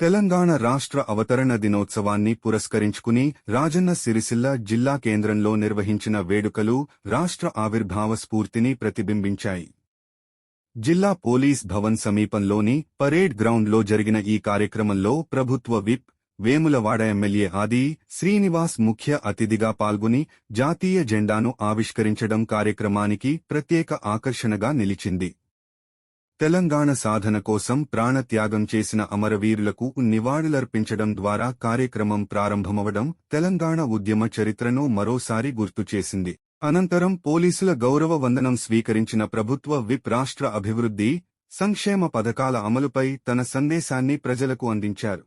తెలంగాణ రాష్ట్ర అవతరణ దినోత్సవాన్ని పురస్కరించుకుని రాజన్న సిరిసిల్ల జిల్లా కేంద్రంలో నిర్వహించిన వేడుకలు రాష్ట్ర ఆవిర్భావ స్ఫూర్తిని ప్రతిబింబించాయి. జిల్లా పోలీస్ భవన్ సమీపంలోని పరేడ్ గ్రౌండ్లో జరిగిన ఈ కార్యక్రమంలో ప్రభుత్వ విప్, వేములవాడ ఎమ్మెల్యే ఆది శ్రీనివాస్ ముఖ్య అతిథిగా పాల్గొని జాతీయ జెండాను ఆవిష్కరించడం కార్యక్రమానికి ప్రత్యేక ఆకర్షణగా నిలిచింది. తెలంగాణ సాధన కోసం ప్రాణత్యాగం చేసిన అమరవీరులకు నివాళులర్పించడం ద్వారా కార్యక్రమం ప్రారంభమవడం తెలంగాణ ఉద్యమ చరిత్రను మరోసారి గుర్తుచేసింది. అనంతరం పోలీసుల గౌరవ వందనం స్వీకరించిన ప్రభుత్వ విప్ రాష్ట్ర అభివృద్ధి, సంక్షేమ పథకాల అమలుపై తన సందేశాన్ని ప్రజలకు అందించారు.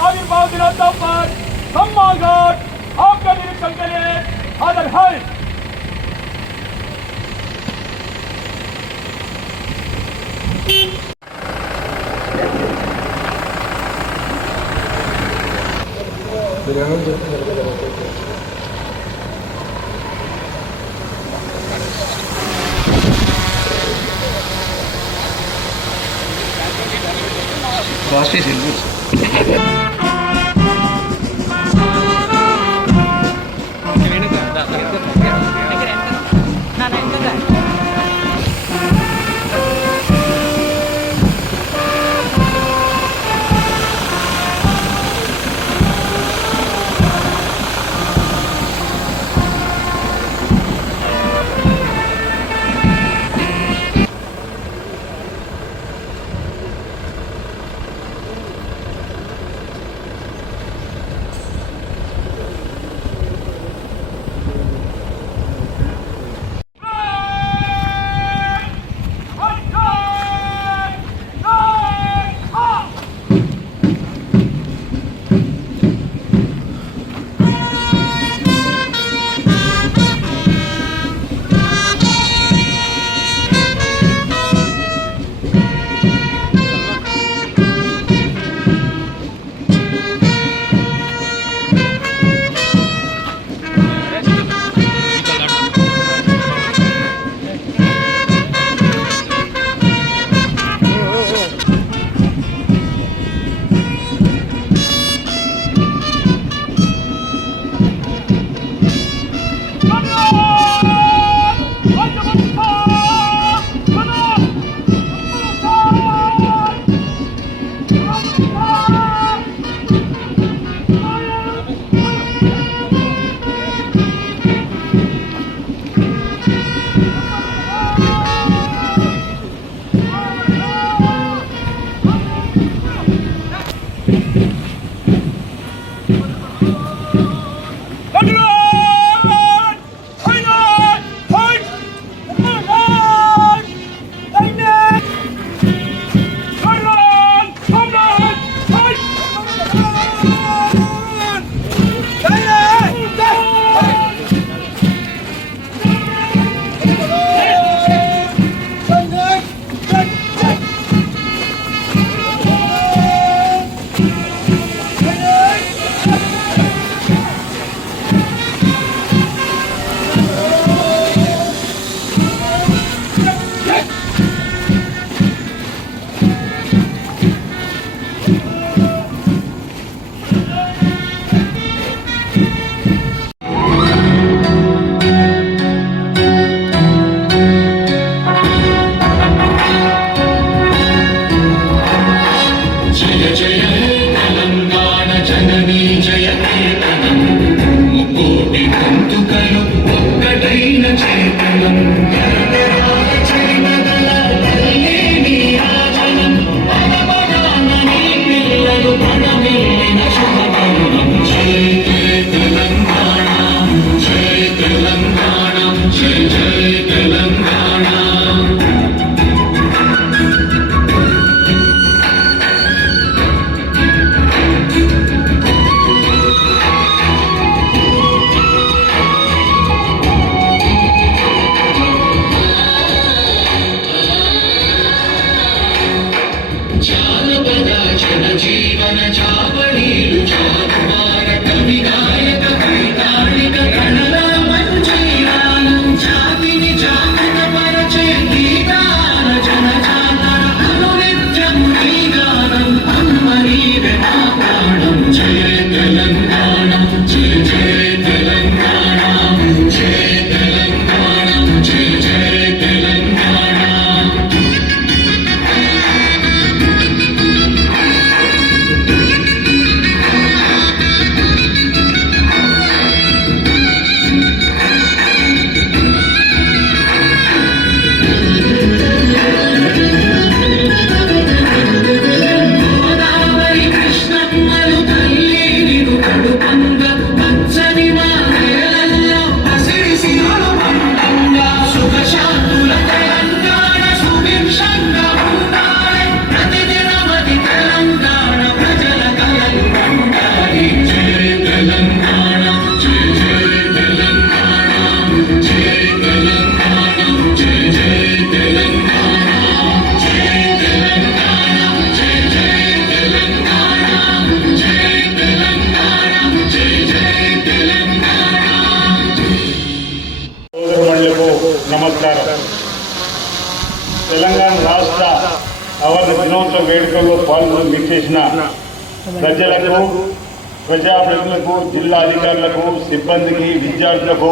आविर्भाव दिनोत्सव पर सम्मान घाट आपका निरीक्षण के लिए हाजिर है। నమస్కారం. తెలంగాణ రాష్ట్ర అవార్డు దినోత్సవ వేడుకల్లో పాల్గొని విచ్చేసిన ప్రజలకు, ప్రజాప్రతినిధులకు, జిల్లా అధికారులకు, సిబ్బందికి, విద్యార్థులకు,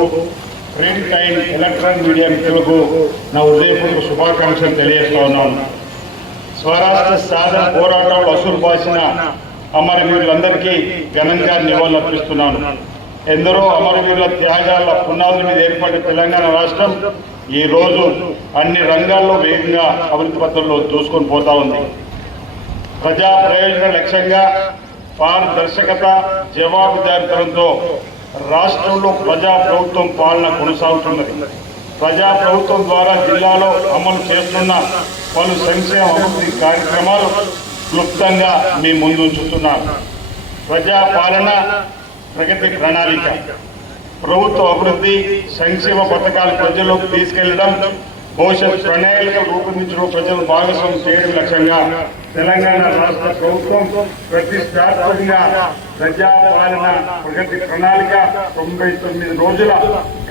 ప్రింట్ అండ్ ఎలక్ట్రానిక్ మీడియా మిత్రులకు నా హృదయపూర్వక శుభాకాంక్షలు తెలియజేస్తా ఉన్నాను. స్వరాష్ట్ర సాధన పోరాటంలో అసురు బాసిన అమరవీరులందరికీ ఘనంగా నివాళులర్పిస్తున్నాను. ఎందరో అమరవీరుల త్యాగాల పునాదుల మీద ఏర్పడిన తెలంగాణ రాష్ట్రం ఈ రోజు అన్ని రంగాల్లో వేగంగా అభివృద్ధి పథంలో దూసుకొని పోతా ఉంది. ప్రజా ప్రయోజన లక్ష్యంగా పారదర్శకత, జవాబుదారీతనంతో రాష్ట్రంలో ప్రజా ప్రభుత్వం పాలన కొనసాగుతున్నది. ప్రజా ప్రభుత్వం ద్వారా జిల్లాలో అమలు చేస్తున్న పలు సంక్షేమ అభివృద్ధి కార్యక్రమాలు క్లుప్తంగా మీ ముందు ఉంచుతున్నారు. ప్రజా పాలన, ప్రగతి ప్రణాళిక, ప్రభుత్వ అభివృద్ధి, సంక్షేమ పథకాలు ప్రజల్లోకి తీసుకెళ్లడం, భవిష్యత్ ప్రణాళిక రూపొందించడం, ప్రజలను భాగస్వామ్యం చేయడం లక్ష్యంగా తెలంగాణ రాష్ట్ర ప్రభుత్వం ప్రతిష్టాత్మకంగా ప్రజా పాలన ప్రగతి ప్రణాళిక 99 రోజుల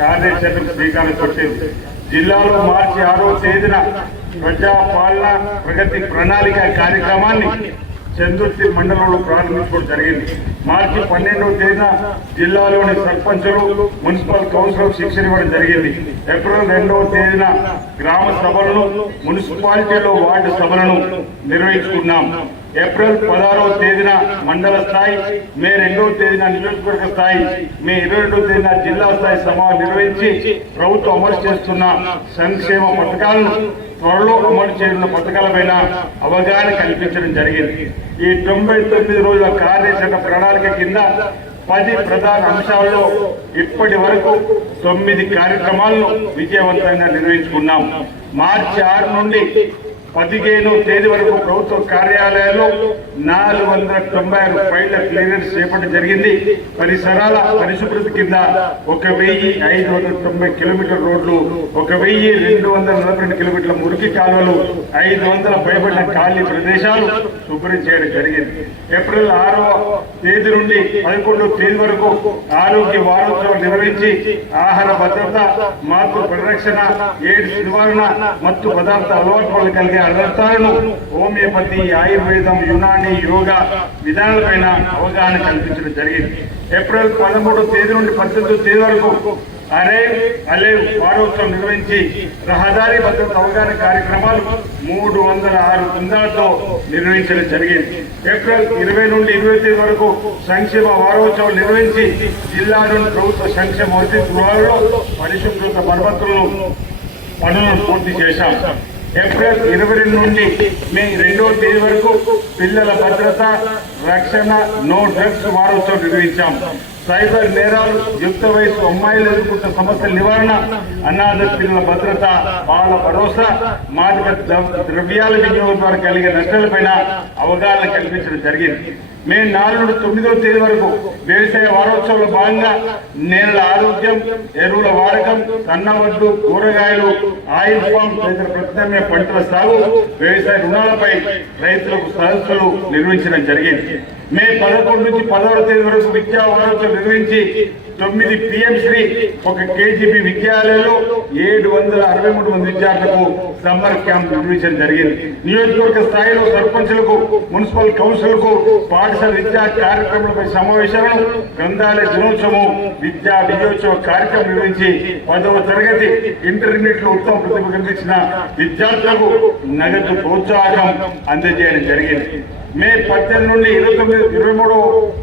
కార్యాచరణకు శ్రీకారం చుట్టింది. జిల్లాలో మార్చి 6వ తేదీన ప్రజా పాలన ప్రగతి ప్రణాళిక కార్యక్రమాన్ని చందుర్తి మండలంలో ప్రారంభించుకోవడం జరిగింది. మార్చి 12వ తేదీన జిల్లాలోని సర్పంచులు, మున్సిపల్ కౌన్సిలర్ శిక్షణ ఇవ్వడం జరిగింది. ఏప్రిల్ 2వ తేదీన గ్రామ సభలను, మున్సిపాలిటీలో వార్డు సభలను నిర్వహించుకున్నాం. ఏప్రిల్ 16వ తేదీన మండల స్థాయి, మే 2వ తేదీన నియోజకవర్గ స్థాయి, మే 22వ తేదీన జిల్లా స్థాయి సమావేశం నిర్వహించి ప్రభుత్వం అమలు చేస్తున్న సంక్షేమ పథకాలను, త్వరలో అమలు చేయనున్న పథకాలపైన అవగాహన కల్పించడం జరిగింది. ఈ 99 రోజుల కార్యాచరణ ప్రణాళిక కింద 10 ప్రధాన అంశాల్లో ఇప్పటి వరకు 9 కార్యక్రమాలను విజయవంతంగా నిర్వహించుకున్నాం. మార్చి 6 నుండి 15వ తేదీ వరకు ప్రభుత్వ కార్యాలయాల్లో 496 ఫైళ్ల క్లియరెన్స్ చేపట్టడం జరిగింది. పరిసరాల పరిశుభ్రత కింద 1590 కిలోమీటర్ రోడ్లు, 1242 కిలోమీటర్ల మురికి కాలువలు, 500 పైబడిన ఖాళీ ప్రదేశాలు శుభ్రం చేయడం జరిగింది. ఏప్రిల్ 6వ తేదీ నుండి 11వ తేదీ వరకు ఆరోగ్య వారోత్సవం నిర్వహించి ఆహార భద్రత, మాతృ పరిరక్షణ, ఎయిడ్స్ నివారణ, మత్తు పదార్థ అలవాటు కలిగే అర్థాలను, హోమియోపతి, ఆయుర్వేదం, యునాని, యోగా విధానాలపైన అవగాహన కల్పించడం జరిగింది. ఏప్రిల్ 13వ తేదీ నుండి 18వ తేదీ వరకు అలేవ్ వారోత్సవం నిర్వహించి రహదారి భద్రత అవగాహన కార్యక్రమాలు 306 బృందాలతో నిర్వహించడం జరిగింది. ఏప్రిల్ 20 నుండి 20 తేదీ వరకు సంక్షేమ వారోత్సవం నిర్వహించి జిల్లాలోని ప్రభుత్వ సంక్షేమ వసతి గృహాల్లో పరిశుభ్రత మరమ్మతులను పనులను పూర్తి చేశాం. ఏప్రిల్ 22 నుండి మే 2వ తేదీ వరకు పిల్లల భద్రత, రక్షణ, నో డ్రగ్స్ వారోత్సవం నిర్వహించాం. సైబర్ నేరాలు, యుక్త వయసు అమ్మాయిలు ఎదుర్కొంటున్న సమస్యల నివారణ, అనాథ పిల్లల భద్రత, బాల భరోసా, మాదక ద్రవ్యాల వినియోగం ద్వారా కలిగే నష్టాలపైన అవగాహన కల్పించడం జరిగింది. మే 4 నుండి 9వ తేదీ వరకు వ్యవసాయ వారోత్సవంలో భాగంగా నేలల ఆరోగ్యం, ఎరువుల వాడకం, సన్నవడ్లు, కూరగాయలు, ఆయిల్ పామ్ తదితర ప్రత్యామ్నాయ పంటల సాగు, వ్యవసాయ రుణాలపై రైతులకు సదస్సులు నిర్వహించడం జరిగింది. మే 11 నుంచి 16వ తేదీ వరకు విద్యా వారోత్సవం నిర్వహించి 9 PM శ్రీ ఒక KGB విద్యాలయంలో 763 మంది విద్యార్థులకు సమ్మర్ క్యాంప్ నిర్వహించడం జరిగింది. నియోజకవర్గ స్థాయిలో సర్పంచులకు, మున్సిపల్ కౌన్సిల్కు పాఠశాల విద్యా కార్యక్రమాలపై సమావేశాలను, గ్రంథాలయ దినోత్సవం, విద్యా విజయోత్సవ కార్యక్రమం నిర్వహించి 10వ తరగతి ఇంటర్మీడియట్ లో ఉత్తమ ప్రతిభ కనిపించిన విద్యార్థులకు నగదు ప్రోత్సాహం అందజేయడం జరిగింది. మే 18 నుండి 23వ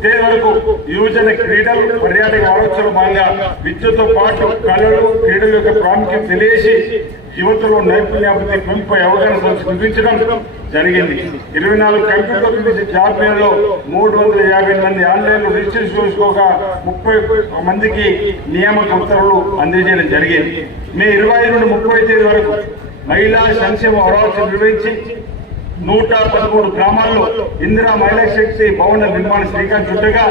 తేదీ వరకు యువజన క్రీడలు, పర్యాటక వారోత్సవం భాగంగా విద్యతో పాటు కళలు, క్రీడల యొక్క ప్రాముఖ్యత తెలియజేసి యువతలో నైపుణ్యాభివృద్ధి పెంపుపై అవగాహన సదస్సు నిర్వహించడం జరిగింది. 24 కంప్యూటర్ నిర్వహించే జాబ్ మేళలో 350 మంది ఆన్లైన్ లో రిజిస్ట్రేషన్ చేసుకోగా 30 మందికి నియామక ఉత్తర్వులు అందజేయడం జరిగింది. మే 25 నుండి 30 తేదీ వరకు మహిళా సంక్షేమ వారోత్సవం నిర్వహించి 113 గ్రామాల్లో ఇందిరా మహిళా శక్తి భవన నిర్మాణ శ్రీకారం చుట్టగా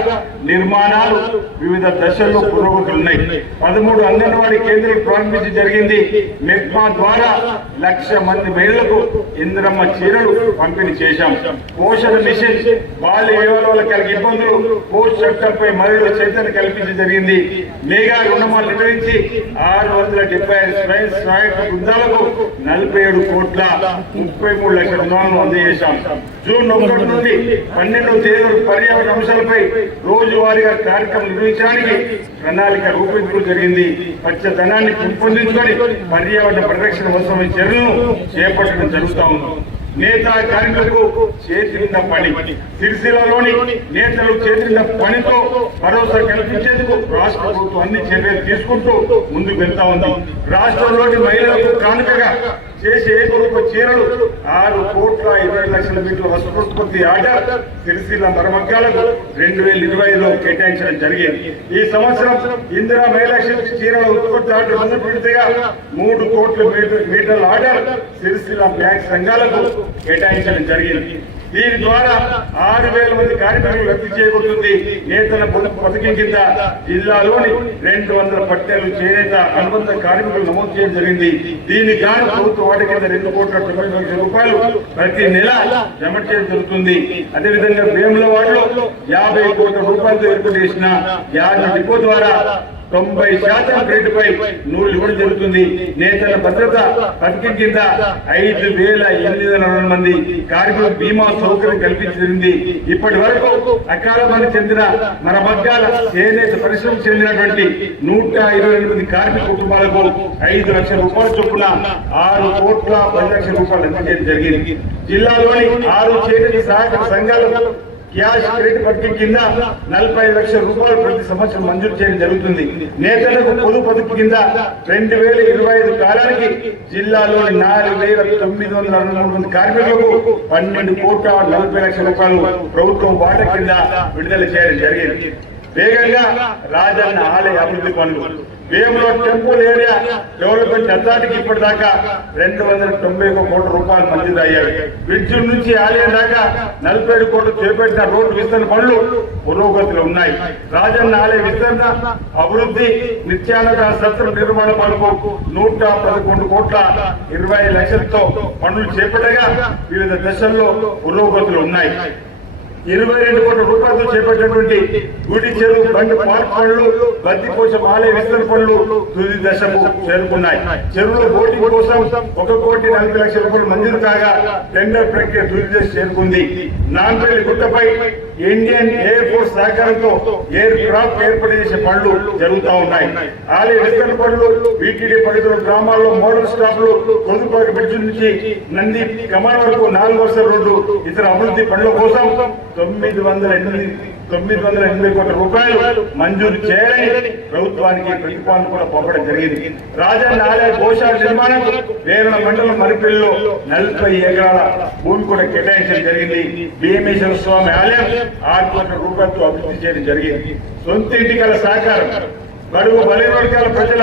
నిర్మాణాలు వివిధ దశల్లో పురోగతులున్నాయి. 13 అంగన్వాడీ కేంద్రాలు ప్రారంభించి జరిగింది. మెప్మా ద్వారా 1,00,000 మంది మహిళలకు ఇందిరమ్మ చీరలు పంపిణీ చేశాం. పోషణ మిషన్, బాల్య వివాహాల కలిగి ఇబ్బందులు, పోస్ట్ చట్టంపై మహిళల చైతన్యం కల్పించి జరిగింది. మెగా రుణమాలు నిర్వహించి 675 స్వయం సహాయక బృందాలకు 47 కోట్ల 33 లక్షల రుణాలను అందజేశాం. జూన్ 1 నుండి 12వ తేదీ వరకు పర్యావరణ అంశాలపై రోజువారీగా కార్యక్రమం నిర్వహించడానికి ప్రణాళిక రూపొందించడం జరిగింది. పచ్చదనాన్ని పెంపొందించుకొని పర్యావరణ పరిరక్షణ అవసరమైన చర్యలను చేపట్టడం జరుగుతా ఉంది. నేత కార్మికులకు చేతికింద పని, సిరిసిల్లలోని నేతలు చేతికింద పనితో భరోసా కల్పించేందుకు రాష్ట్ర ప్రభుత్వం అన్ని చర్యలు తీసుకుంటూ ముందుకు వెళ్తా ఉంది. రాష్ట్రంలోని మహిళలకు కానుకగా చేసే ఏకరూప చీరలు 6 కోట్ల 20 లక్షల మీటర్ల వస్త్రోత్పత్తి ఆర్డర్ సిరిసిల్ల మరమగ్గాలకు 2025లో కేటాయించడం జరిగింది. ఈ సంవత్సరం ఇందిరా మహిళా శక్తి చీరల ఉత్పత్తి ఆర్డర్ మొదలు పెడితేగా 3 కోట్ల మీటర్ల ఆర్డర్ సిరిసిల్ల బ్యాంక్ సంఘాలకు కేటాయించడం జరిగింది. దీని ద్వారా 6,000 మంది కార్మికులు రద్దు చేయబడుతుంది. నేతల పొదుపు పథకం కింద జిల్లాలోని 200 పట్టణాలు చేనేత అనుబంధ కార్మికులు నమోదు చేయడం జరిగింది. దీనికి గాను ప్రభుత్వ వాటి కింద 2 కోట్ల 90 లక్షల రూపాయలు ప్రతి నెల జమ చేయడం జరుగుతుంది. అదేవిధంగా వేములవాడలో 50 కోట్ల రూపాయలతో ఏర్పాటు చేసిన యార్డ్ డిపో ద్వారా 90% రేటుపై నూలు ఇవ్వడం జరుగుతుంది. నేతల భద్రత పథకం కింద 5,800 మంది కార్మికులకు బీమా సౌకర్యం కల్పించింది. ఇప్పటి వరకు అకాల చెందిన మన మగ్గాల చేనేత పరిశ్రమకు చెందినటువంటి 128 కార్మిక కుటుంబాలకు 5 లక్షల రూపాయల చొప్పున 6 కోట్ల 10 లక్షల రూపాయలు అందజేయడం జరిగింది. జిల్లాలోని 6 చేనేత సహాయక సంఘాలకు క్యాష్ క్రెడిట్ పథకం కింద 45 లక్షల రూపాయలు ప్రతి సంవత్సరం మంజూరు చేయడం జరుగుతుంది. నేతలకు పొదుపు పథకం కింద 2025 కాలానికి జిల్లాలోని 4,963 మంది కార్మికులకు 12 కోట్ల 40 లక్షల రూపాయలు ప్రభుత్వం వాటా కింద విడుదల చేయడం జరిగింది. వేగంగా రాజన్న ఆలయ అభివృద్ధి పనులు, వేములో టెంపుల్ ఏరియా డెవలప్మెంట్ అథారిటీకి ఇప్పటిదాకా 291 కోట్ల రూపాయలు మంజూరు అయ్యాయి. బ్రిడ్జ్ నుంచి ఆలయం దాకా 47 కోట్లు చేపట్టిన రోడ్డు విస్తరణ పనులు పురోగతిలో ఉన్నాయి. రాజన్న ఆలయ విస్తరణ, అభివృద్ధి, నిత్యాన్నదాన సత్రం నిర్మాణ పనులకు 111 కోట్ల 20 లక్షలతో పనులు చేపట్టగా వివిధ దశల్లో పురోగతులు ఉన్నాయి. 22 కోట్ల రూపాయలతో చేపట్టినటువంటి గుడి చెరువు బండి పార్క్ పనులు, బద్దిపోషం ఆలయ విస్తరణ పనులు తుది దశకు చేరుకున్నాయి. చెరువులో బోటింగ్ కోసం 1 కోటి 40 లక్షల రూపాయలు మంజూరు కాగా టెండర్ ప్రక్రియ తుది దశ చేరుకుంది. నాంపల్లి గుట్టపై ఇండియన్ ఎయిర్ ఫోర్స్ సహకారంతో ఎయిర్ క్రాఫ్ట్ ఏర్పాటు చేసే పనులు జరుగుతూ ఉన్నాయి. ఆలయ విస్తరణ పనులు, వీటీడీ పరిధిలో గ్రామాల్లో మోడల్ స్టాప్లు, కొదుపాక బ్రిడ్జ్ నుంచి నంది కమాన్ వరకు 4 వరుసల రోడ్డు, ఇతర అభివృద్ధి పనుల కోసం 980 కోట్ల రూపాయలు మంజూరు చేయాలని ప్రభుత్వానికి ప్రతిపాదన కూడా పంపడం జరిగింది. రాజన్న ఆలయ గోశాల నిర్మాణం వేరణ మండలం మరిపల్లిలో 40 ఎకరాల భూమి కూడా కేటాయించడం జరిగింది. భీమేశ్వర స్వామి ఆలయం 6 కోట్ల రూపాయలతో అభివృద్ధి చేయడం జరిగింది. సొంత ఇంటికల సహకారం, బడుగు బలైన వర్గాల ప్రజల